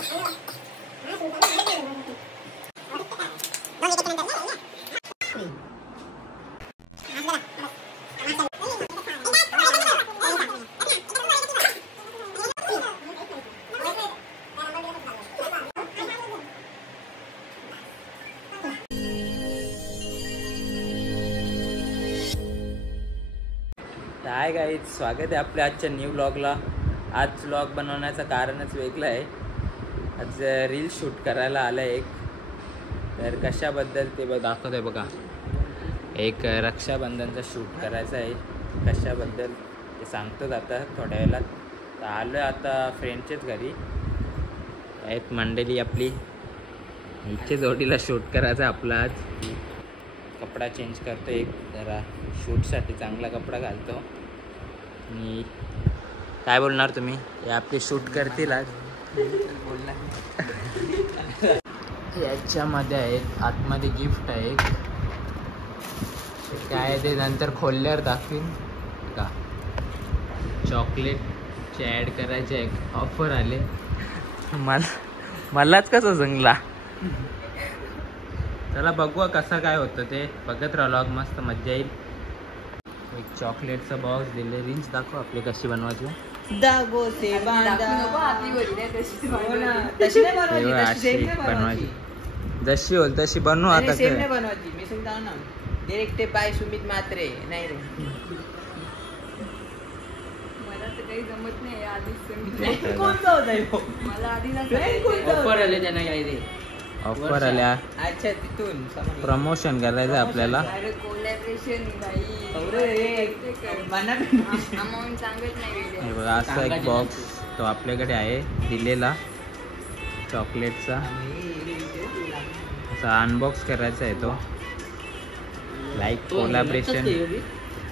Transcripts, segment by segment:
Hi guys, स्वागत आहे आपल्या आजच्या न्यू व्लॉगला. आज व्लॉग बनवण्याचं कारणच वेगळं आहे. आज रील शूट करायला आलं एक. तर कशाबद्दल ते दाखवत आहे बघा. एक रक्षाबंधनचा शूट करायचं आहे. कशाबद्दल ते सांगतोच आता थोड्या वेळात. तर आलो आता फ्रेंडच्याच घरी आहेत मंडळी आपली. इथे जोडीला शूट करायचं आपला. आज कपडा चेंज करतो एक जरा शूटसाठी चांगला कपडा घालतो. आणि काय बोलणार तुम्ही? हे आपले शूट करतील आज. याच्यामध्ये आहेत आतमध्ये गिफ्ट आहे काय ते नंतर खोलल्यावर दाखवीन का. चॉकलेटचे ॲड करायचे एक ऑफर आले. मलाच कसं जंगला. चला बघू कसा काय होतं ते. बघत राहा व्लॉग, मस्त मजा येईल. एक चॉकलेटचा बॉक्स दिले. रिंच दाखव आपली कशी बनवायची. बनवायची जशी होईल तशी बनवू. आता डायरेक्ट बाय सुमित मात्रे नाही रे. मला तर काही जमत नाही. आधीच मला आधी ऑफर आले त्यांना काही रे. ऑफर आल्या. अच्छा, तिथून प्रमोशन करायचं आपल्याला. हे बघा असा एक बॉक्स तो आपल्याकडे आहे दिलेला चॉकलेटचा. असा अनबॉक्स करायचा आहे तो. लाईक कोलॅबरेशन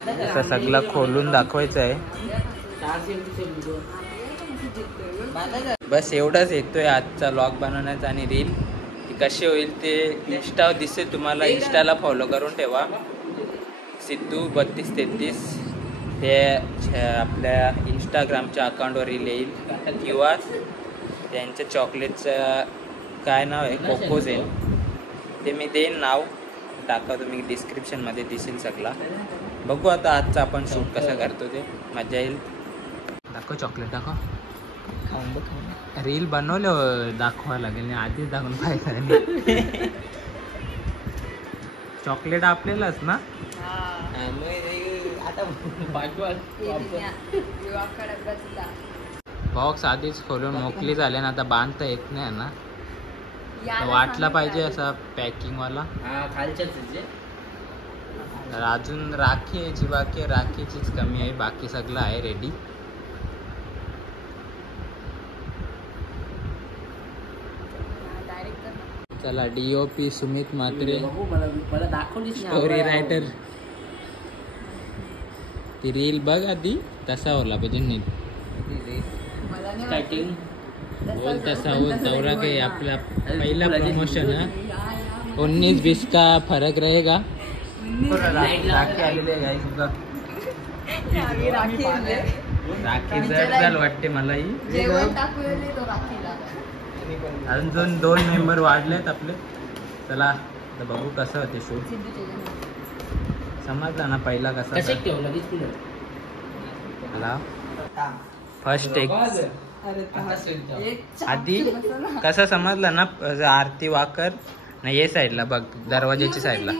असं सगळं खोलून दाखवायचं आहे. बस एवढंच येतोय आजचा व्लॉग बनवण्याचा. आणि रील कशी होईल ते इंस्टावर दिसेल तुम्हाला. इंस्टाला फॉलो करून ठेवा. सिद्धू 3233 ते आपल्या इंस्टाग्रामच्या अकाउंटवर रील येईल. किंवा त्यांच्या चॉकलेटचं काय नाव आहे, कोकोजेन, ते मी देईन नाव. टाका तुम्ही डिस्क्रिप्शनमध्ये दिसेल सगळा. बघू आता आजचा आपण शूट कसा करतो ते. मजा येईल. दाखव चॉकलेट दाखव. रील बनवलं दाखवा लागेल. आधीच दाखवून काय करायला. चॉकलेट आपल्यालाच ना. बॉक्स आधीच खोलून मोकळी झाले ना. आता बांधता येत नाही ना. वाटला पाहिजे असा पॅकिंग वाला. तर अजून राखी यायची बाकी आहे. राखीचीच कमी आहे. बाकी सगळं आहे रेडी. चला DOP सुमित मात्रे, स्टोरी रायटर. ती रील बघ आधी तसा होला पाहिजे नीट. बोल तसा हो. दौरा काही आपला पहिला प्रमोशन है. 19-20 का फरक रहेगा. राखी आलेली आहे राखी जड वाटते मला ही. अजून 2 मेंबर वाढलेत आपले. चला तर बघू कसं होते शूट. समजला ना पहिला कसा. फर्स्ट एक आधी कसं समजलं ना. आरती वाकर ना ये साईडला बघ, दरवाजाची साईडला.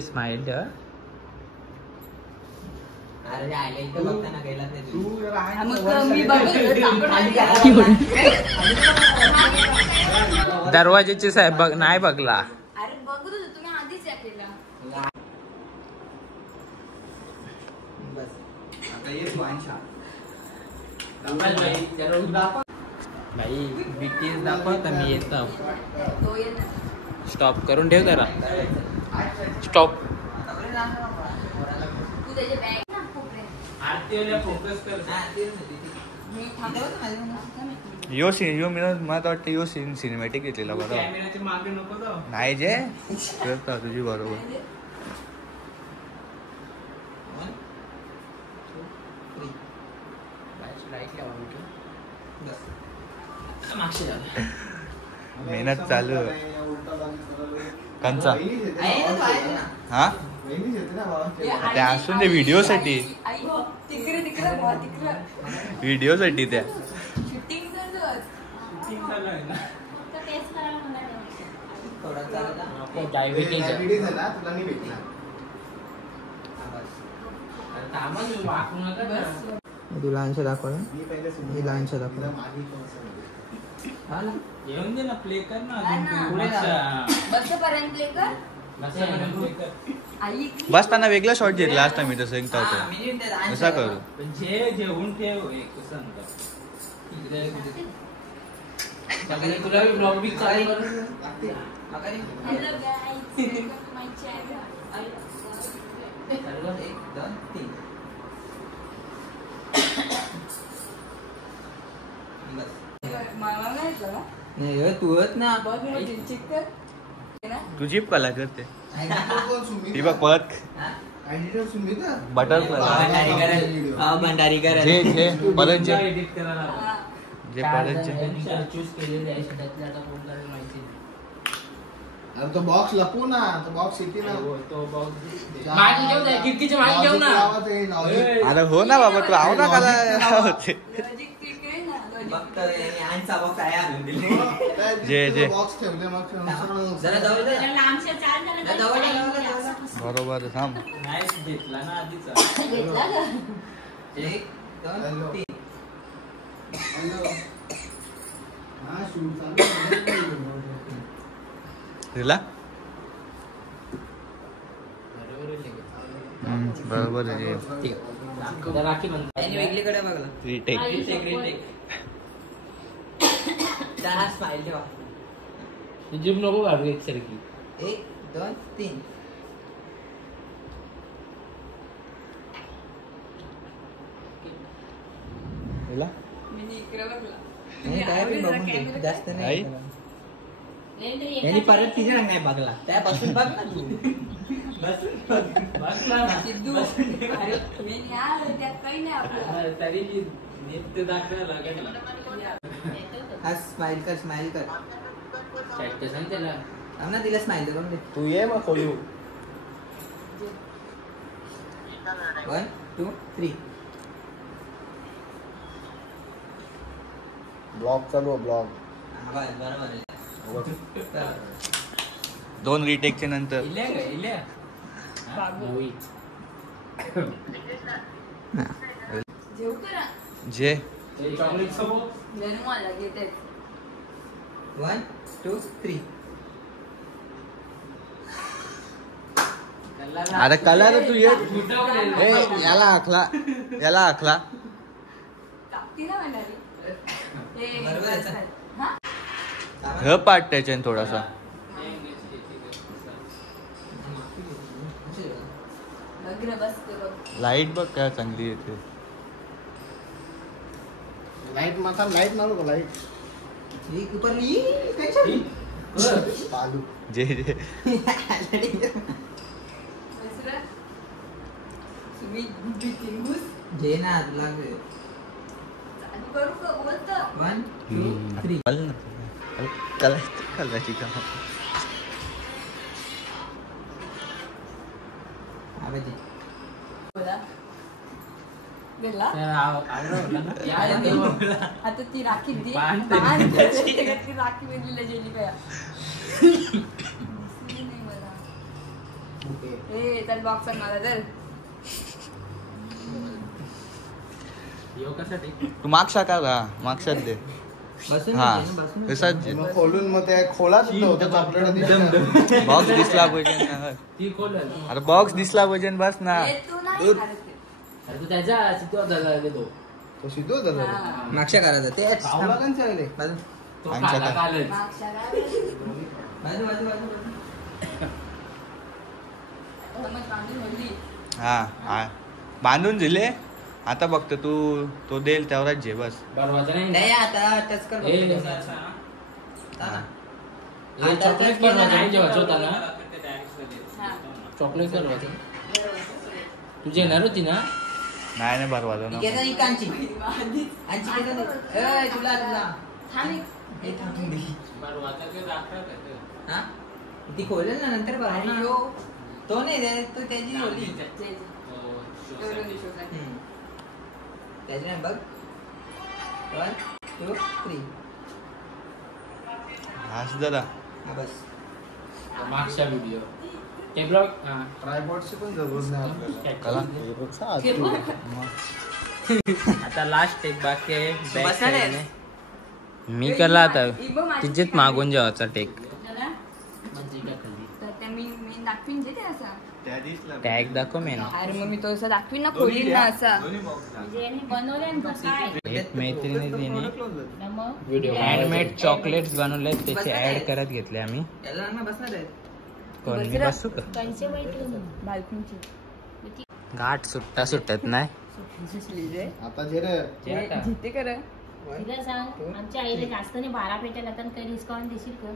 स्माइल दरवाजाची साहेब बघ नाही बघला. भाई BTS दाखवा तर मी येतो. स्टॉप करून ठेव जरा. स्टॉप. आरती फोकस कर. यो सीन यो मी मला वाटतं यो सीन सिनेमॅटिक घेतलेला बरोबर कॅमेराच्या मागे नको जाऊ. नाही जे करता तुझी बरोबर मेहनत चालू कंचा हा ते असून ते व्हिडिओसाठी व्हिडिओसाठी त्या तुला अंश दाखवलं हिला अंश दाखवलं येऊन दे ना प्ले कर ना बसपर्यंत प्ले कर. आई बसताना वेगळा शॉट घेतला असता मी तसं एकटा होतो कसा करू जे जेवून ठेव एक सांगतो. तुला ब्लॉग बी चालू कर. Hello guys welcome to my channel. मामा नाही का नाही तूच ना बघ चिक कर ना. तुझी कला करते ती बघ पळत बटरफ्लाय भंडारी कर जे जे परत जे एडिट करायला जे परत जे चूज केलेले आहे त्यातले आता कोण करायला माहिती नाही. अरे तो बॉक्स लपू ना तो बॉक्स येते ना तो बॉक्स मागे घेऊन जा खिडकीच्या मागे घेऊन ना. अरे हो ना बाबा तू आव ना कला होते लॉजिक ठीक आहे ना लॉजिक. बघतो आणचा बॉक्स आहे आणून दिले जे जे बॉक्स ठेवले मग जरा जवळ जा. लांबशे चार जण जवळ ये, जवळ ये, जवळ ये. बरोबर थांब नाही घेतला ना आधीचा. घेतला का? 1 2 3 हा शूट चालू दिला बरोबर बरोबर आहे आहे. राखी म्हणतो त्याने वेगळीकडे बघला रिटेक त्याला स्माइल ठेवा. जिम नको काढू एकसारखी. 1 2 3 दिला मी इकडे बघला. नाही काय बी बघून घे. जास्त आई? नाही यांनी परत तिच्या नाही बघला त्यापासून बघ ना तू बसून बघ. सिद्धू अरे मी नाही आलो त्यात काही नाही आपलं. तरी बी नीट दाखवायला लागेल. हा स्माइल कर स्माइल कर चॅट सांग त्याला. थांब ना तिला स्माइल करून दे. तू ये मग खोलू 1 2 3 ब्लॉग चालू ब्लॉग बरोबर आहे. 2 रिटेकच्या नंतर इल्या का इल्या मूवी जेव करा. जे चॉकलेट सोबत जन्माला घेते. 1 2 3 अरे कलर तू ये ए, याला आखला कापती ना म्हणाली. बरोबर आहे सर. हा ह पाठ त्याच्यान थोडासा बघ रे बसते बघ. लाईट बघ काय चांगली येते लाईट माथा लाईट मारू का लाईट ठीक ऊपर ये कैसे पालू जे जे दुसरं तुम्ही बिटिंगूस जे ना तुला चालू करू का बोलतं. 1 2 3 कलाची का आवाज ये. बोला गेला या आता ती राखी दे. बांधते. ती राखी वेगळीला गेली काय नाही मला. ए चल बॉक्स मला चल. योगासाठी तू मागशा का मागशात दे बसून हा घे ना, बसून घे. तसाच मग खोलून मग ते खोला तिथं होतं चॉकलेट बॉक्स दिसला पाहिजे ना. ती खोल अरे बॉक्स दिसला पाहिजे बस ना ए, तू नाही खात ते. अरे तू त्याच्या चित्तवर झाला देतो तो शिजो झाला हा. मागच्या करायचं ते पावला का चांगले बाजू तो आमच्या खाला का- कालच. मागच्या काय? बाजू बाजू बाजू मग कांदी भरली. हा बांधून दिले आता बघतो तू तो देईल तेवढाच जे बस. नाही आता टच कर चॉकलेट चॉकलेट तुझी येणार होती ना. नाही भरवायचं ना. ती खोलेल ना नंतर तो नाही तो त्याची खोली त्याची नाही बघ. 1 2 3 हाच जरा. बस मागचा व्हिडिओ ते ब्लॉग ट्रायपॉडची पण जरूर नाही आपल्याला. आता लास्ट एक बाकी आहे बॅक बसणार आहे? साईडने. मी केला आता तिच्यात मागून जेवायचा टेक. टॅग दाखव मेन. अरे मग मी तो असं दाखवीन ना खोलीन ना असा. एक मैत्रिणी तिने हँडमेड चॉकलेट्स बनवले त्याचे ऍड करत घेतले आम्ही. याला ना बसणार आहे. कोण मी बसू का. बालकुंची घाट सुटत नाही. आता जे रे जिथे कर तिला सांग आमच्या आईला जास्त नाही 12 पेट्या लागतात काही डिस्काउंट देशील का.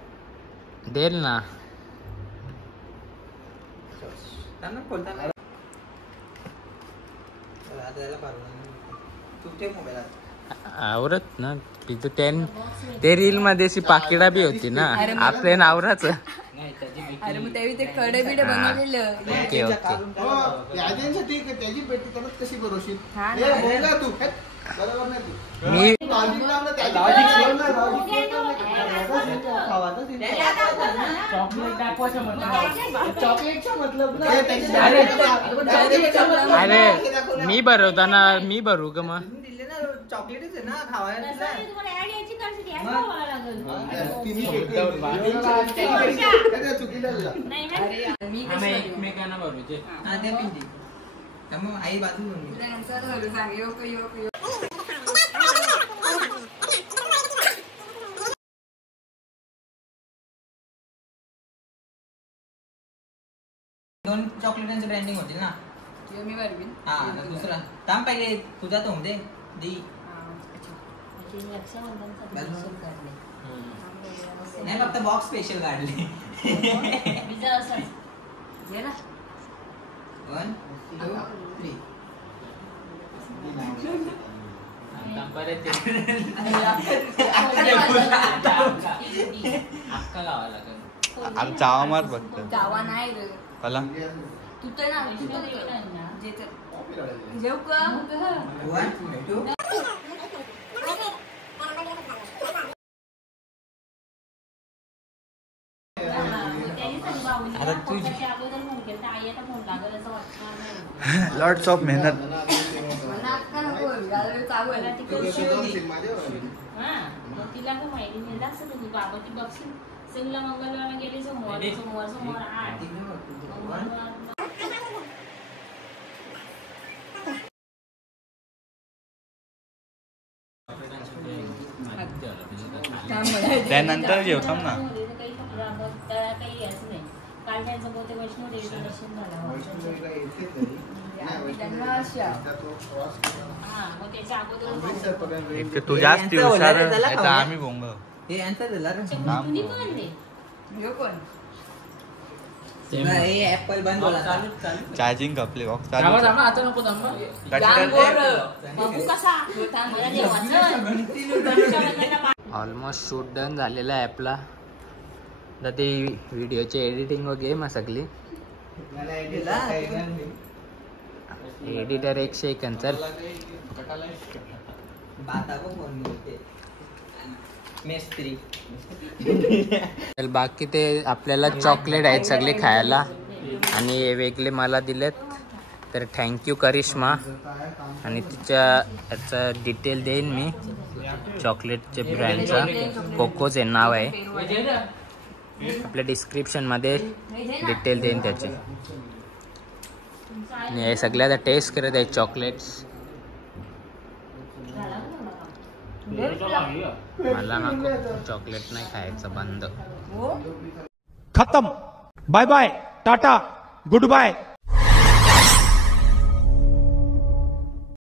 देईल ना. त्यांना खोलताना आता याला पारवलं. तू ठेव मोबाईल आवरत ना तिथं ते रील मध्ये अशी पाकिडा बी होती ना आपल्या नावराच. अरे मग त्यावेळी ते कडे बिडे बनवलेलं. Okay okay. याद्यांच्या ठीक आहे त्याची पेटी करत कशी बरोशील. हा ए, बोल ना तू हे, बरोबर नाही तू. मी लॉजिक लावलं त्याची चॉकलेटचा मतलब ना अरे मी भरवताना मी भरू का मग. दिले ना चॉकलेटच आहे ना खावायला. तुम्हाला ऍड यायची करते ऍड खावा लागेल. नाही ना मी आम्ही एकमेकांना भरूचे. हा त्या पिंडी त्यामुळे आई बाजू दोन चॉकलेटांचं ब्रँडिंग होतील ना. मी बरवीन. हा दुसरा थांब पहिले तुझा तो होते दी. नाही फक्त बॉक्स स्पेशल काढले. विजा असं घे ना. 1 2 3 अक्का गावा लागेल. आता जावा मार फक्त. जावा नाही रे कला तू तर ना तू तर जे तर जेव का 1 2 आता तू अगोदर फोन केला आई आता फोन लागेल असं वाटतं. लॉट्स ऑफ मेहनत. मला अक्का नको गावाला चालू आहे. हा मग तिला का माहिती मिळत असं तुम्ही बाबा ती बघशील सिंगला मंगळवारला गेली सोमवार सोमवार 8 त्यानंतर जेवतो ना. काही असं नाही. काल त्यांचं बहुतेक वैष्णव देवीचं दर्शन झालं. हा मग त्याच्या अगोदर एक तर तू जास्त हुशार आहे तर आम्ही भोंग. हे आन्सर दिला रे. तुम्ही पण दे. हे कोण हे ऍपल बंद बोला. चार्जिंग कपले बॉक्स थांबा चालू. थांबा आता नको थांबा. बघू कसा मला देवाचं. ऑलमोस्ट शूट डन झालेला आहे आपला. आता ते व्हिडिओची एडिटिंग वगैरे मग सगळी. एडिटर 101 चल. मेस्त्री तर बाकी ते आपल्याला चॉकलेट आहेत सगळे खायला आणि हे वेगळे मला दिलेत. तर थँक्यू करिश्मा. आणि तिच्या याचा डिटेल देईन मी चॉकलेटचे ब्रँडचा. कोकोचे नाव आहे. आपल्या डिस्क्रिप्शनमध्ये डिटेल देईन त्याचे. आणि हे सगळ्याचा टेस्ट करत आहे चॉकलेट्स. मला नको चॉकलेट नाही खायचं बंद. खत्म. Bye bye tata good bye.